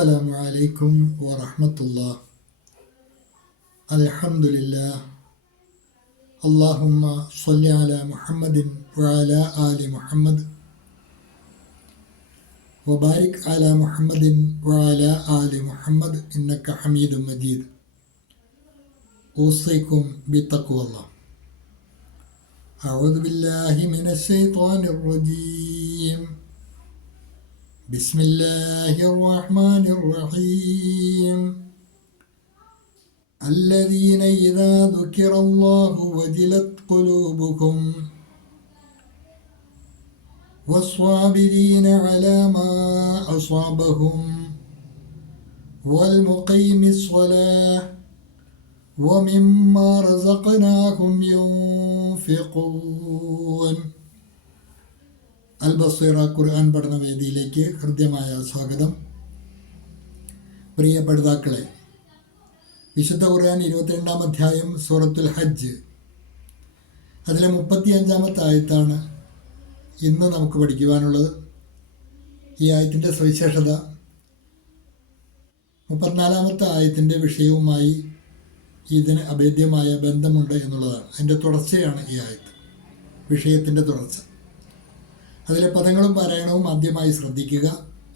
السلام عليكم ورحمة الله. الحمد لله. اللهم صل على محمد وعلى آل محمد وبارك على محمد وعلى آل محمد إنك حميد مجيد. أوصيكم بتقوى الله. أعوذ بالله من الشيطان الرجيم. بسم الله الرحمن الرحيم. الذين إذا ذكر الله وجلت قلوبهم والصابرين على ما أصابهم والمقيم الصلاة ومما رزقناهم ينفقون. അൽ-ബസീറ ഖുർആൻ പഠന വേദിയിലേക്ക് ഹൃദ്യമായ സ്വാഗതം. പ്രിയ പഠിതാക്കളെ, വിശുദ്ധ ഖുർആൻ 22-ാം അധ്യായം സൂറത്തുൽ ഹജ്ജ്, അതിലെ 35-ാമത്തെ ആയത്താണ് ഇന്ന് നമുക്ക് പഠിക്കുവാനുള്ളത്. ഈ ആയത്തിൻ്റെ സവിശേഷത 34-ാമത്തെ ആയത്തിൻ്റെ വിഷയവുമായി ഇതിന് അഭേദ്യമായ ബന്ധമുണ്ട് എന്നുള്ളതാണ്. അതിൻ്റെ തുടർച്ചയാണ് ഈ ആയത്ത്, വിഷയത്തിൻ്റെ തുടർച്ച. അതിലെ പദങ്ങളും പാരായണവും ആദ്യമായി ശ്രദ്ധിക്കുക.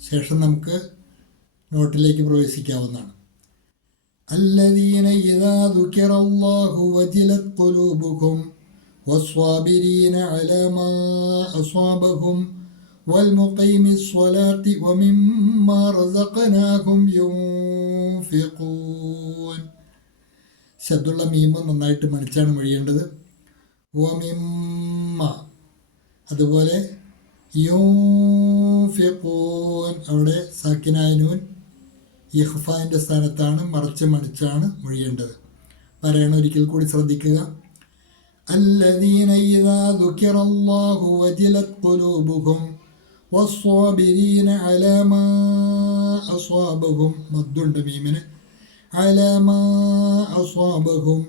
ശേഷം നമുക്ക് നോട്ടിലേക്ക് പ്രവേശിക്കാവുന്നതാണ്. അല്ലദീന ഇദാ ദുകിറല്ലാഹു വജിലത് ഖുലൂബുഹും വസ്വാബിരീന അലാ മാ അസ്വാബഹും വൽമുഖീമിസ് സ്വലാത്തി വമിമ്മാ റസഖനാഹും യുൻഫിഖൂൻ. ശബ്ദുള്ള മീമ് നന്നായിട്ട് മണിച്ചാണ് മൊഴിയേണ്ടത്. വമിമ്മ, അതുപോലെ യൂൻഫിഖൂൻ, അവിടെ സാക്കിനായ നൂൻ ഇഖ്ഫാൻ്റെ സ്ഥാനത്താണ്, മറച്ച് മണിച്ചാണ് മൊഴിയേണ്ടത്. പറയണം ഒരിക്കൽ കൂടി ശ്രദ്ധിക്കുക. അല്ലദീന ഇദാ ദുകിറല്ലാഹു വജിലത് ഖുലൂബുഹും വസ്സാബിരീന അലാ മാ അസ്വാബഹും, മദ്ദുണ്ട് മീമിന്, അലാ മാ അസ്വാബഹും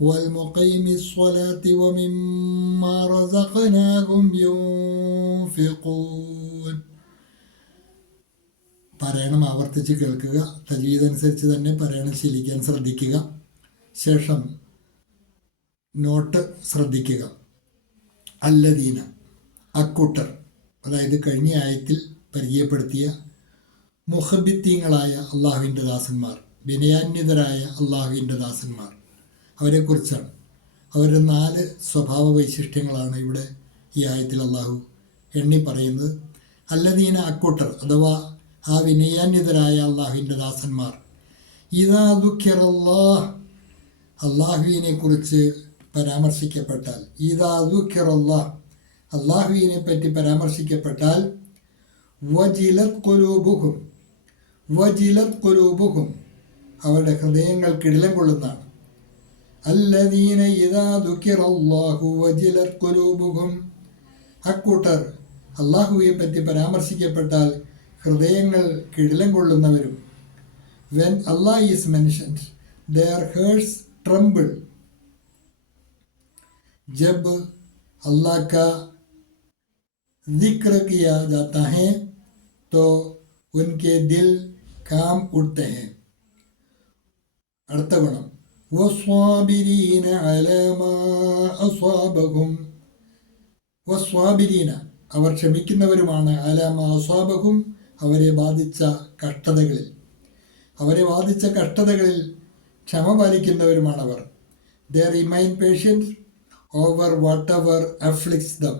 والمقيم الصلاة ومما رزقناهم ينفقون. പറയണം, ആവർത്തിച്ച് കേൾക്കുക. തജ്വീദ് അനുസരിച്ച് തന്നെ പറയണം, ശീലിക്കാൻ ശ്രദ്ധിക്കുക. ശേഷം നോട്ട് ശ്രദ്ധിക്കുക. അല്ലദീന, അക്കൂട്ടർ, അതായത് കഴിഞ്ഞ ആയത്തിൽ പരിചയപ്പെടുത്തിയ മുഹബിത്തീങ്ങളായ അള്ളാഹുവിൻ്റെ ദാസന്മാർ, വിനയാന്വിതരായ അള്ളാഹുവിൻ്റെ ദാസന്മാർ, അവരെക്കുറിച്ചാണ്. അവരുടെ 4 സ്വഭാവ വൈശിഷ്ട്യങ്ങളാണ് ഇവിടെ ഈ ആയത്തിൽ അള്ളാഹു എണ്ണി പറയുന്നത്. അല്ലദീന, അക്കൂട്ടർ അഥവാ ആ വിനയാന്വിതരായ അള്ളാഹുവിൻ്റെ ദാസന്മാർ, ഇദാ ദുക്കിറല്ലാഹ്, അള്ളാഹുവിനെ കുറിച്ച് പരാമർശിക്കപ്പെട്ടാൽ, ഇദാ ദുക്കിറല്ലാഹ്, അള്ളാഹുവിനെ പറ്റി പരാമർശിക്കപ്പെട്ടാൽ, വജിലത് ഖുലൂബുഹും, വജിലത് ഖുലൂബുഹും, അവരുടെ ഹൃദയങ്ങൾ കിടിലം കൊള്ളുന്നതാണ്. അല്ലദീന ഇദാ ദുകിറല്ലാഹു വജിലത് ഖുലൂബുഹും, അക്കൂട്ടർ അള്ളാഹുവിനെ പറ്റി പരാമർശിക്കപ്പെട്ടാൽ ഹൃദയങ്ങൾ കിടിലം കൊള്ളുന്നവരും. When Allah is mentioned, their hearts tremble. जब अल्लाह का जिक्र किया जाता है तो उनके दिल काम उठते हैं. अर्थगुणम വസ്വാബിരീന അലാ മാ അസ്വാബഹും, വസ്വാബിരീന, അവർ ക്ഷമിക്കുന്നവരുമാണ്, അലാ മാ അസ്വാബഹും, അവരെ ബാധിച്ച കഷ്ടതകളിൽ, അവരെ ബാധിച്ച കഷ്ടതകളിൽ ക്ഷമ പാലിക്കുന്നവരുമാണവർ. They remain patient over whatever afflicts them.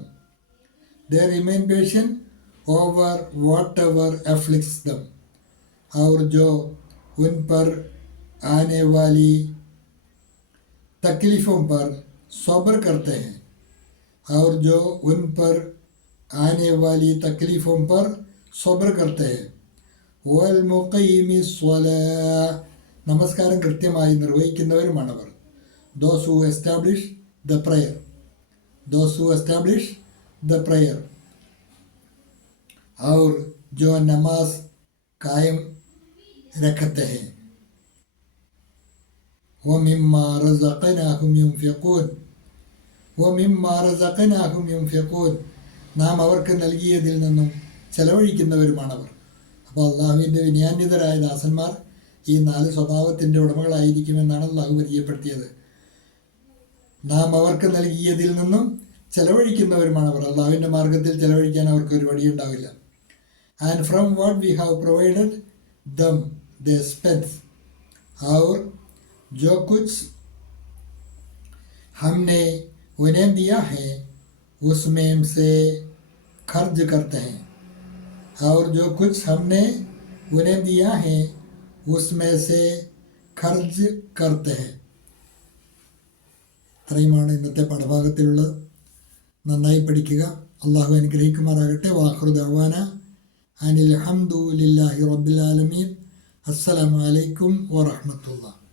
They remain patient over whatever afflicts them. और जो उन पर आने वाली तकलीफ़ों पर सब्र करते हैं, और जो उन पर आने वाली तकलीफ़ों पर सब्र करते हैं. वल मुक़ीमि സ്വലാ, നമസ്കാരം കൃത്യമായി നിർവഹിക്കുന്നവരുമാണവർ. Those who establish the prayer, those who establish the prayer. और जो नमाज कायम रखते हैं. ومما رزقناهم ينفقون, ومما رزقناهم ينفقون, നാം അവർക്ക് നൽകിയതിൽ നിന്നും ചെലവഴിക്കുന്നവരുമാണവർ. അപ്പോൾ അള്ളാഹുവിൻ്റെ വിനയാന്വിതരായ ദാസന്മാർ ഈ 4 സ്വഭാവത്തിൻ്റെ ഉടമകളായിരിക്കുമെന്നാണ് അള്ളാഹു പരിചയപ്പെടുത്തിയത്. നാം അവർക്ക് നൽകിയതിൽ നിന്നും ചെലവഴിക്കുന്നവരുമാണ് അവർ. അള്ളാഹുവിൻ്റെ മാർഗത്തിൽ ചെലവഴിക്കാൻ അവർക്ക് ഒരു വഴിയുണ്ടാവില്ല. And from what we have provided them they spend. और जो कुछ हमने उन्हें दिया है उसमें से खर्च करते हैं. और जो कुछ हमने उन्हें दिया है उसमें से खर्च करते हैं. ഇത്രയുമാണ് ഇന്നത്തെ പാഠഭാഗത്തിലുള്ളത്. നന്നായി പഠിക്കുക. അള്ളാഹു അനുഗ്രഹിക്കുമാറാകട്ടെ. വാഖിറു ദഅ്വാന അനിൽ ഹംദുലില്ലാഹി റബ്ബിൽ ആലമീൻ. അസ്സലാമു അലൈക്കും വറഹ്മത്തുള്ളാഹി.